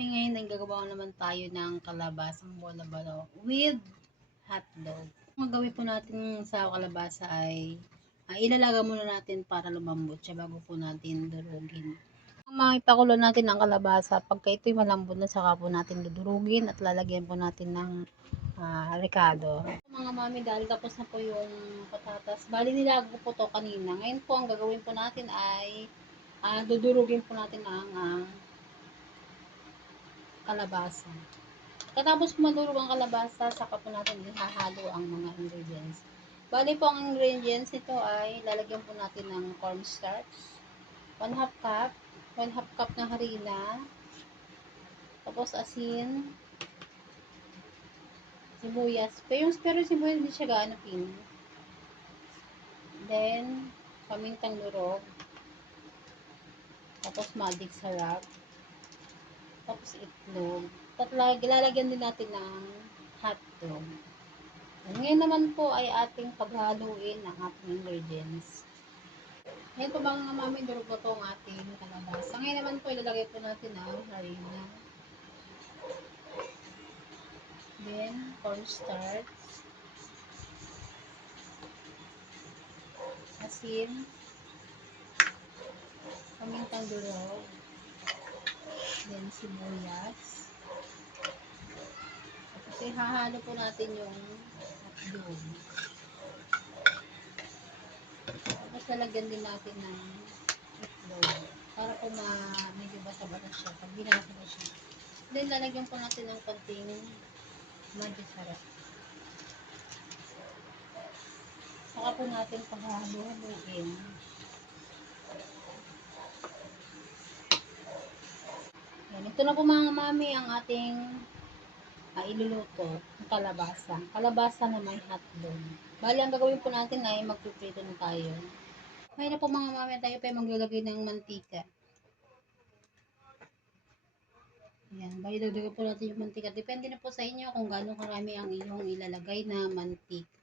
mami, ngayon ay gagawa naman tayo ng kalabasang bola balo with hotdog. Ang gagawin po natin sa kalabasa ay ah, ilalaga muna natin para lumambot siya bago po natin durugin. Makipakulo natin ang kalabasa, pagka ito'y malambot na saka po natin dudurugin at lalagyan po natin ng ah, ricado. Mga mami, dahil tapos na po yung patatas. Bali nilago po to kanina. Ngayon po ang gagawin po natin ay ah, dudurugin po natin ang ah, kalabasa. Katapos po madurog ang kalabasa, saka po natin ihahalo ang mga ingredients. Bali po ang ingredients nito ay lalagyan po natin ng cornstarch, 1 half cup, 1 half cup na harina, tapos asin, sibuyas. Pero yung, pero sibuyas hindi siya gaano pin. Then, pamintang durog, tapos magic sarap, tapos itlog. Tapos lalagyan din natin ng hotdog. And ngayon naman po ay ating paghaluin ang ating ingredients. Ngayon po mga mami, durog po ang ating kalabasa. Ngayon naman po ilalagay po natin ang harina. Then, cornstarch. Asin. Pamintang durog. Then, sibuyas. Tapos, ihahalo po natin yung hotdog. Tapos, lalagyan din natin ng itlog. Para po ma medyo basa-basa siya. Pag binasa na siya. Then, lalagyan po natin ng konting magic sarap. Saka po natin pahalo-haluin. Ito na po mga mami ang ating ah, iluluto ng kalabasa. Kalabasa na may hotdog. Bali, ang gagawin po natin ay magpiprito na tayo. Ngayon na po mga mami, tayo pa ay maglalagay ng mantika. Yan, bali dagdagan po natin yung mantika. Depende na po sa inyo kung gaano karami ang inyong ilalagay na mantika.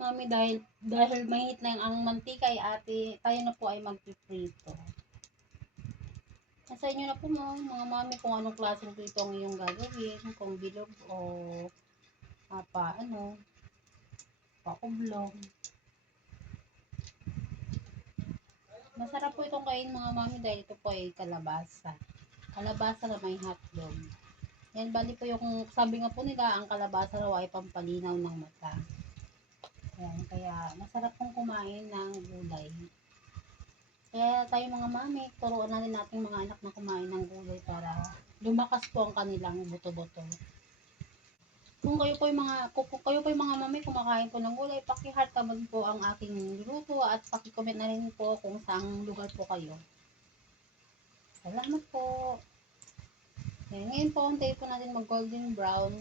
Mami, dahil, dahil mahit na ang mantika ay ate, tayo na po ay magpiprito. Nasa inyo na po mga, mga mami kung anong klaseng prito ang iyong gagawin, kung bilog o apa, ano, pakublong. Masarap po itong kain mga mami dahil ito po ay kalabasa. Kalabasa na may hotdog. Yan, bali po yung sabi nga po nila, ang kalabasa raw ay pampalinaw ng mata. Yan, kaya masarap pong kumain ng gulay. Kaya tayo mga mami, turuan natin nating mga anak na kumain ng gulay para lumakas po ang kanilang buto-buto. Kung kayo po yung mga kung kayo po yung mga mami kumakain po ng gulay, paki-heart naman po ang aking niluto at paki-comment na rin po kung saang lugar po kayo. Salamat po. Yan, ngayon po, untayin po natin mag golden brown.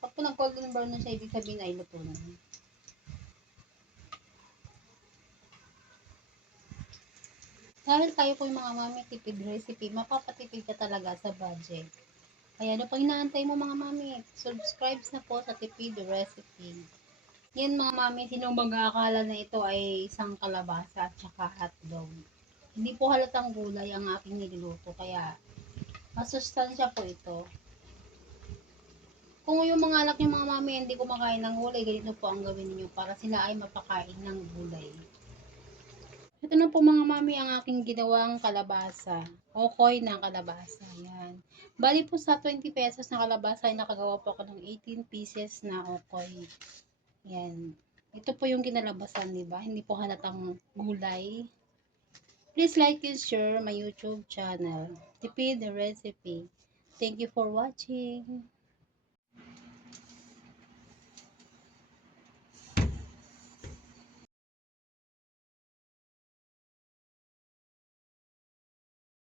Pag po nag golden brown na siya, ibig sabihin ay luto na. Dahil tayo po yung mga mami tipid recipe, mapapatipid ka talaga sa budget. Kaya ano pang inaantay mo mga mami? Subscribe na po sa tipid recipe. Yan mga mami, sino mag-aakala na ito ay isang kalabasa at saka hotdog. Hindi po halatang gulay ang aking niluluto, kaya masustansya po ito. Kung yung mga anak niyo mga mami hindi kumakain ng gulay, ganito po ang gawin niyo para sila ay mapakain ng gulay. Ito na po mga mami ang aking ginawang kalabasa. Okoy na kalabasa. Yan. Bali po sa 20 pesos na kalabasa ay nakagawa po ako ng 18 pieces na okoy. Yan. Ito po yung kinalabasan, di ba? Hindi po halatang gulay. Please like and share my YouTube channel. Tipid the recipe. Thank you for watching.